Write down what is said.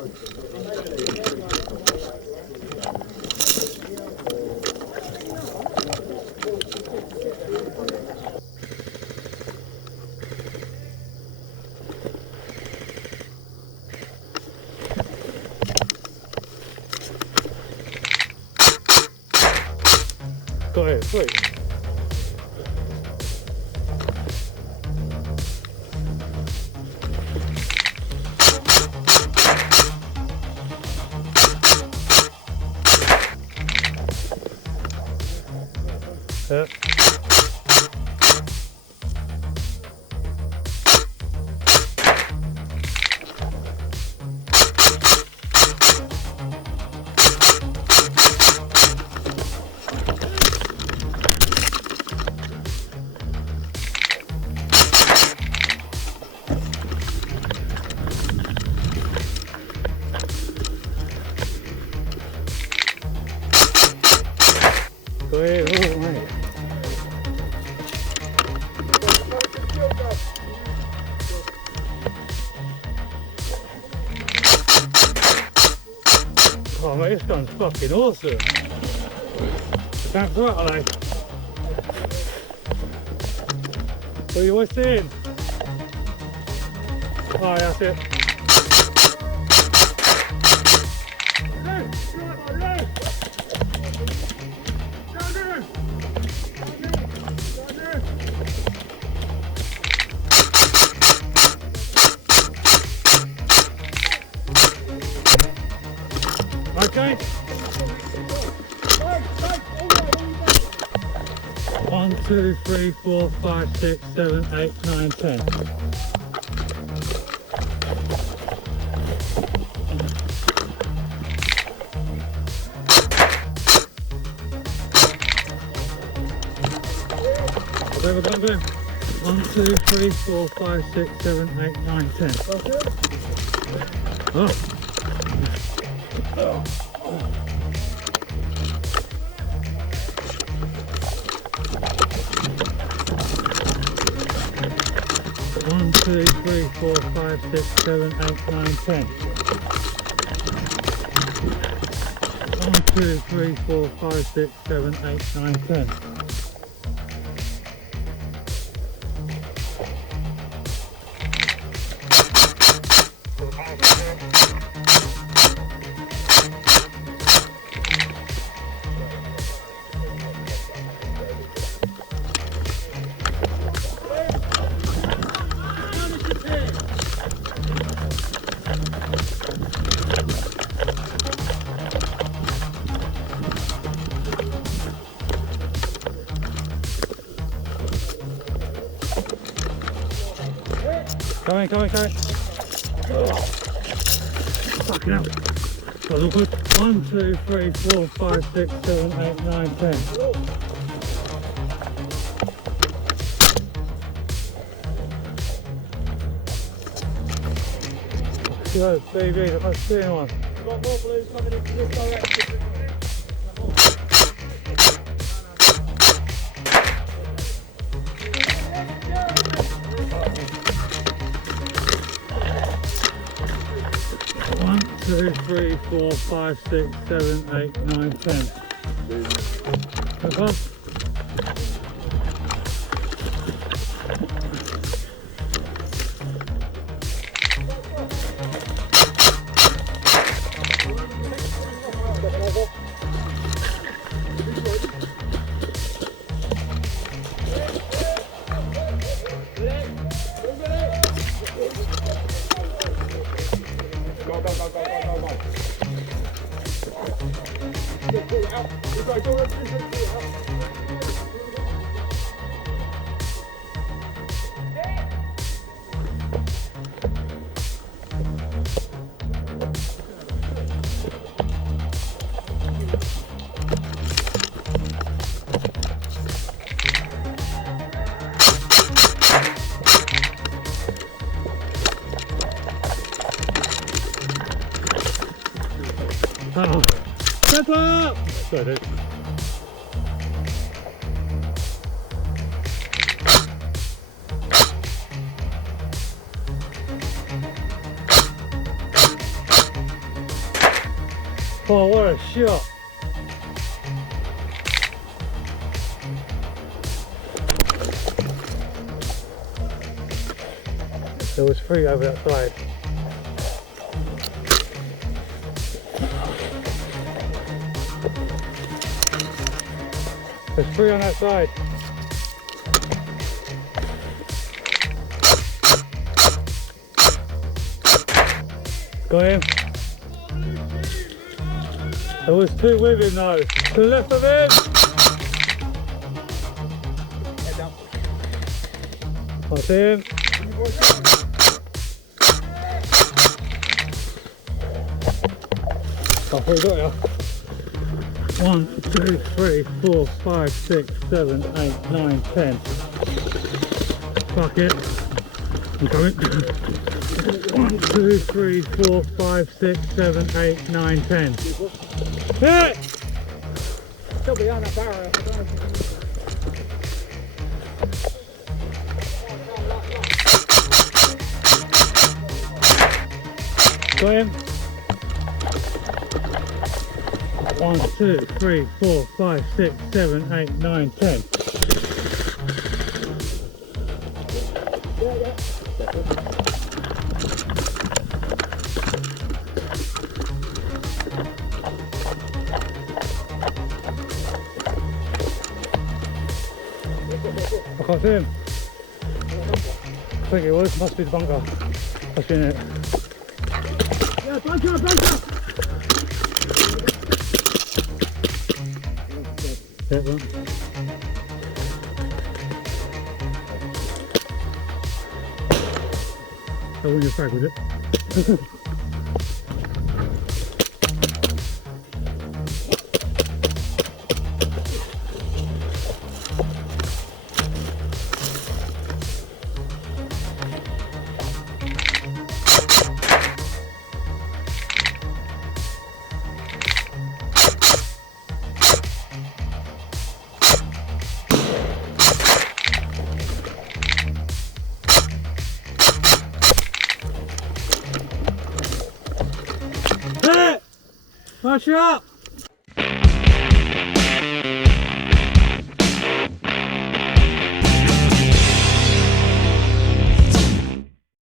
Got it, sweet. Yeah. Oh mate, this gun's fucking awesome. That's right, are they? What are you always seeing? Oh, that's it. Okay. 1, 2, 3, 4, 5, 6, 7, 8, 9, 10. Go. 1, 2, 3, 4, 5, 6, 7, 8, 9, 10. Oh. 1, 2, 3, 4, 5, 6, 7, 8, 9, 10. 1, 2, 3, 4, 5, 6, 7, 8, 9, 10. Come in. Oh. Fucking hell. That's all good. 1, 2, 3, 4, 5, 6, 7, 8, 9, 10. Yo, baby, I'm not seeing one. We've got more blues coming into this direction. 2, 3, 4, 5, 6, 7, 8, 9, 10. Come on. Oh, step up! Sorry, dude. Oh, what a shot! There was 3 over that side. There's 3 on that side. Got him. There was 2 with him though. To the left of him. Head down. I see him. I got you. 1, 2, 3, 4, 5, 6, 7, 8, 9, 10. Fuck it. I'm coming. 1, 2, 3, 4, 5, 6, 7, 8, 9, 10. Hit! Still behind that barrier. I don't know if you can... Got him. 1, 2, 3, 4, 5, 6, 7, 8, 9, 10. I can't see him. I think it was, must be the bunker. Must be in it. Yeah, bunker, bunker! Hit one. I wouldn't have fragged with it. Nice shot!